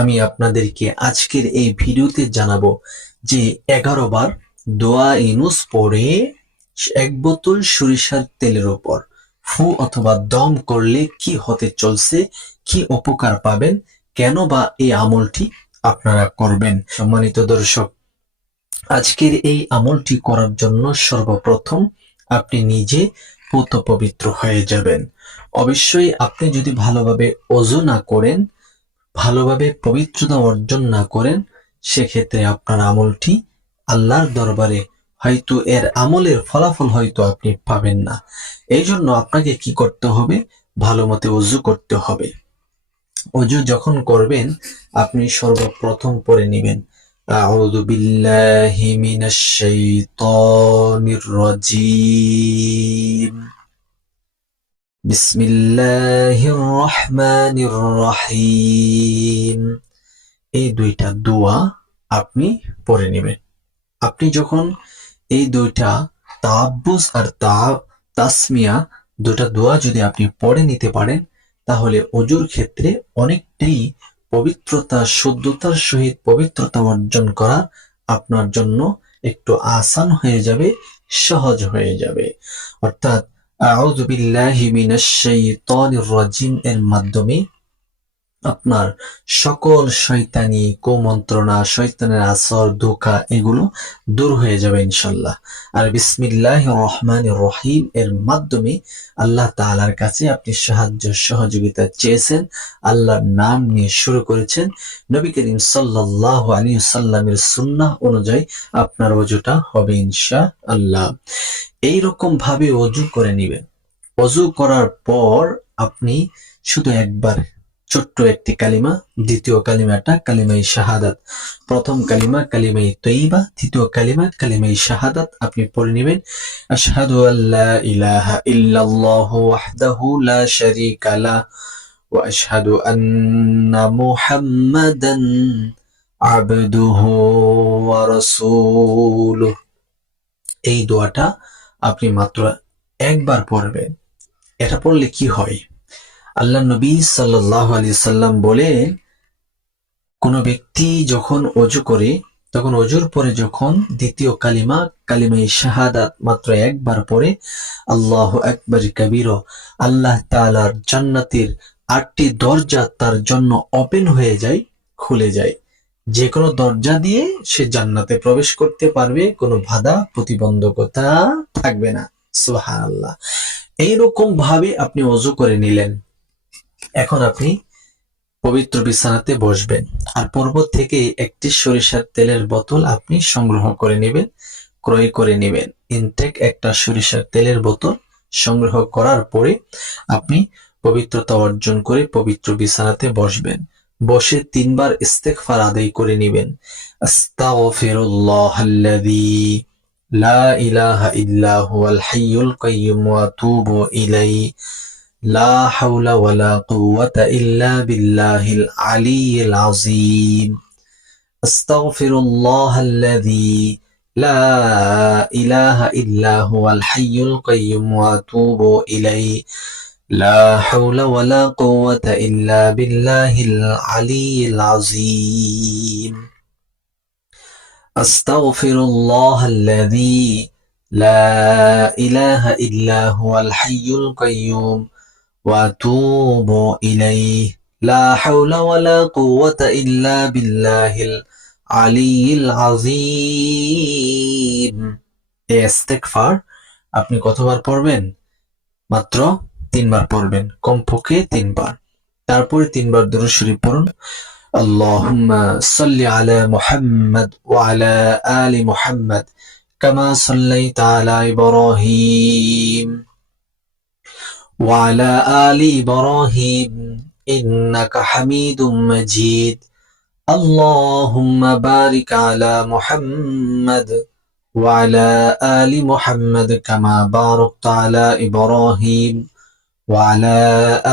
আমি আপনাদেরকে আজকের এই ভিডিওতে জানাবো যে 11 বার দোয়া ইউনুস পড়ে 1 বোতল সরিষার তেলের উপর ফু অথবা দম করলে কি হতে চলছে, কি উপকার পাবেন, কেন বা এই আমলটি আপনারা করবেন। সম্মানিত দর্শক, আজকের এই আমলটি করার জন্য সর্বপ্রথম আপনি নিজে পূত পবিত্র হয়ে যাবেন। অবশ্যই আপনি যদি ভালোভাবে ওযু না করেন, ভালোভাবে পবিত্রতা অর্জন না করেন, সেক্ষেত্রে আপনার আমলটি আল্লাহর দরবারে হয়তো এর আমলের ফলাফল হয়তো আপনি পাবেন না। এই জন্য আপনাকে কি করতে হবে? ভালো মতো ওযু করতে হবে। ওযু যখন করবেন আপনি সর্বপ্রথম পড়ে নেবেন আউযু বিল্লাহি মিনাশ শাইতানির রাজীম, বিসমিল্লাহির রহমানির রহিম। এই দুইটা দোয়া আপনি পড়ে নেবেন। আপনি যখন এই দুইটা তাআব্বুজ আর তাসমিয়া দুটা দোয়া যদি আপনি পড়ে নিতে পারেন, তাহলে ওযুর ক্ষেত্রে অনেকটাই পবিত্রতা, শুদ্ধতার সহিত পবিত্রতা অর্জন করা আপনার জন্য একটু আসান হয়ে যাবে, সহজ হয়ে যাবে। অর্থাৎ আউযু বিল্লাহি মিনাশ শাইতানির রাজীম এর মাধ্যমে আপনার সকল শয়তানি কুমন্ত্রণা, শয়তানের আসর, ধোঁকা এগুলো দূর হয়ে যাবে ইনশাল্লাহ। আর বিসমিল্লাহির রহমানির রহিম এর মাধ্যমে আল্লাহ তাআলার কাছে আপনি সাহায্য সহযোগিতা চেয়েছেন, আল্লাহর নাম নিয়ে শুরু করেছেন, নবী করিম সাল্লাল্লাহু আলাইহি সাল্লামের সুন্নাহ অনুযায়ী আপনার ওযুটা হবে ইনশাআল্লাহ। এইরকম ভাবে ওযু করে নেবেন। ওযু করার পর আপনি শুধু একবার ছোট্ট একটি কালিমা, দ্বিতীয় কালিমাটা কালিমায়ে শাহাদাত, প্রথম কালিমা কালিমায়ে তয়্যিবা, দ্বিতীয় কালিমা কালিমায়ে শাহাদাত আপনি পড়ে নেবেন। আশহাদু আল্লা ইলাহা ইল্লাল্লাহু ওয়াহদাহু লা শারীকা লাহ ওয়া আশহাদু আন্না মুহাম্মাদান আবদুহু ওয়া রাসূলুহু। এই দোয়াটা আপনি মাত্র একবার পড়বেন। এটা পড়লে কি হয়? আল্লাহ নবী সাল্লাল্লাহু আলাইহি সাল্লাম বলেন, কোন ব্যক্তি যখন ওযু করে, তখন ওযুর পরে যখন দ্বিতীয় কালিমা কালিমায়ে শাহাদাত মাত্র একবার পড়ে, আল্লাহু আকবার কাবীরা, আল্লাহ তাআলার জান্নাতের 8টি দরজা তার জন্য ওপেন হয়ে যায়, খুলে যায়। যে কোনো দরজা দিয়ে সে জান্নাতে প্রবেশ করতে পারবে, কোনো বাধা প্রতিবন্ধকতা থাকবে না। সুবহানাল্লাহ। এইরকম ভাবে আপনি ওযু করে নিলেন। এখন আপনি পবিত্র বিছানাতে বসবেন, আর পূর্ব থেকে একটি সরিষার তেলের বোতল আপনি সংগ্রহ করে নেবেন, ক্রয় করে নেবেন। ইনটেক একটা সরিষার তেলের বোতল সংগ্রহ করার পরে আপনি পবিত্রতা অর্জন করে পবিত্র বিছানাতে বসবেন। বসে 3 বার ইস্তেগফার আদায় করে নেবেন। আস্তাগফিরুল্লাহাল্লাযী লা ইলাহা ইল্লা হুয়াল হাইয়ুল কাইয়্যুম ওয়া আতুবু ইলাইহি লা হাওলা ওয়ালা কুওয়াতা ইল্লা বিল্লাহিল আলিয়্যিল আযীম। আস্তাগফিরুল্লাহাল্লাযী লা ইলাহা ইল্লা হুয়াল হাইয়ুল কাইয়্যুম ওয়া আতুবু ইলাইহি লা হাওলা ওয়ালা কুওয়াতা ইল্লা বিল্লাহিল আলিয়্যিল আযীম। আস্তাগফিরুল্লাহাল্লাযী লা ইলাহা ইল্লা হুয়াল হাইয়ুল কাইয়্যুম ওয়া আতুবু ইলাইহি লা হাওলা ওয়ালা কুওয়াতা ইল্লা বিল্লাহিল আলিয়্যিল আযীম। এই ইস্তেগফার আপনি কতবার পড়বেন? মাত্র 3 বার পড়বেন, কমপক্ষে 3 বার। তারপরে 3 বার দুরূদ শরীফ পড়ুন। আল্লাহুম্মা সাল্লি আলা মুহাম্মাদ ওয়া আলা আলি মুহাম্মাদ কামা সাল্লাইতা আলা ইব্রাহিম ওয়া আলা আলি ইব্রাহিম ইন্নাকা হামিদুম মাজিদ। আল্লাহুম্মা বারিক আলা মুহাম্মাদ ওয়া আলা আলি মুহাম্মাদ কামা বারাকতা আলা ইব্রাহিম ওয়া আলা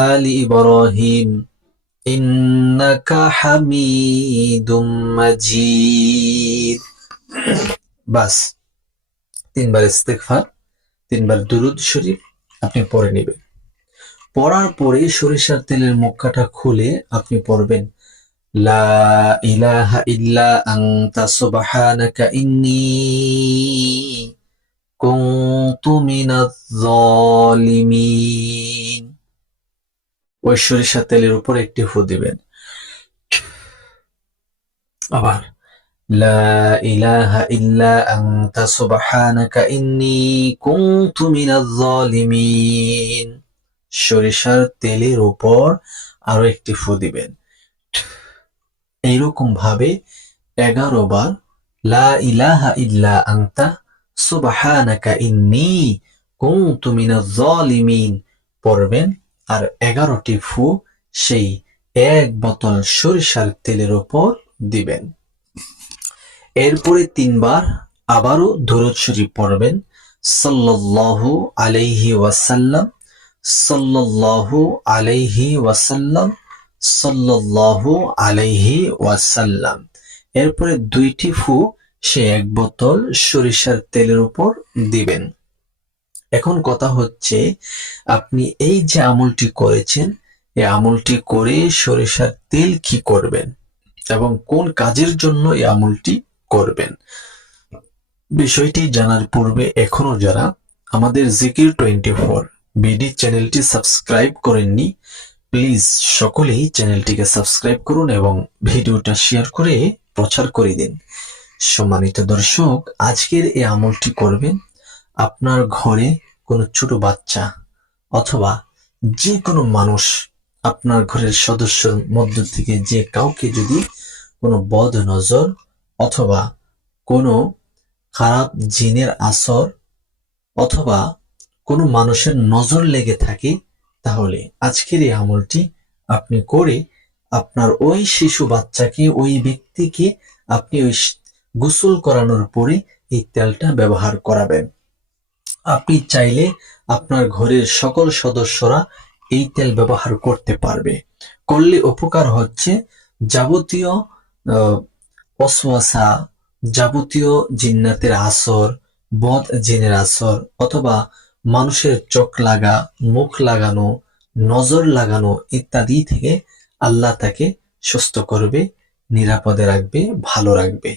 আলি ইব্রাহিম ইন্নাকা হামিদুম মাজিদ। বাস, 3 বার ইস্তেগফার, 3 বার দুরূদ শরীফ আপনি পড়ে নেবেন। পড়ার পরে সরিষার তেলের মুখটা খুলে আপনি পড়বেন লা ইলাহা ইল্লা আনতা সুবহানাকা ইন্নী কুনতু মিনাজ জালিমিন। ওই সরিষার তেলের উপর একটি ফু দিবেন। আবার লা ইলাহা ইল্লা আনতা সুবহানাকা ইন্নী কুনতু মিনাজ জালিমিন। সরিষার তেলের উপর আরো একটি ফু দিবেন। এইরকম ভাবে 11 বার লা ইলাহা ইল্লা আনতা সুবহানাকা ইন্নী কুনতু মিনাজ জালিমিন পড়বেন আর 11টি ফু সেই এক বোতল সরিষার তেলের উপর দিবেন। এরপরে 3 বার আবারও দরুদ শরীফ পড়বেন সাল্লাল্লাহু আলাইহি ওয়াসাল্লাম, সাল্লাল্লাহু আলাইহি ওয়াসাল্লাম, সাল্লাল্লাহু আলাইহি ওয়াসাল্লাম। এরপরে 2টি ফু সে এক বোতল সরিষার তেলের উপর দিবেন। এখন কথা হচ্ছে আপনি এই যে আমলটি করেছেন, এই আমলটি করে সরিষার তেল কি করবেন এবং কোন কাজের জন্য এই আমলটি করবেন, বিষয়টি জানার পূর্বে এখনো যারা আমাদের জিকির 24 বিডি চ্যানেলটি সাবস্ক্রাইব করেননি, প্লিজ সকলেই চ্যানেলটিকে সাবস্ক্রাইব করুন এবং ভিডিওটা শেয়ার করে প্রচার করে দিন। সম্মানিত দর্শক, আজকের এই আমলটি করবেন আপনার ঘরে কোনো ছোট বাচ্চা অথবা যে কোনো মানুষ, আপনার ঘরের সদস্যের মধ্য থেকে যে কাউকে যদি কোনো বদ নজর অথবা কোনো খারাপ জিনের আসর অথবা কোনো মানুষের নজর লেগে থাকে, তাহলে আজকের এই আমলটি আপনি করে আপনার ওই শিশু বাচ্চাকে, ওই ব্যক্তিকে আপনি ওই গোসল করানোর পরে এই তেলটা ব্যবহার করাবেন। আপনি চাইলে আপনার ঘরের সকল সদস্যরা এই তেল ব্যবহার করতে পারবে। করলে উপকার হচ্ছে যাবতীয় ওয়াসওয়াসা, যাবতীয় জিন্নাতের আসর, বদ জিনের আসর অথবা মানুষের চোখ লাগা, মুখ লাগানো, নজর লাগানো ইত্যাদি থেকে আল্লাহ তাকে সুস্থ করবে, নিরাপদে রাখবে, ভালো রাখবে।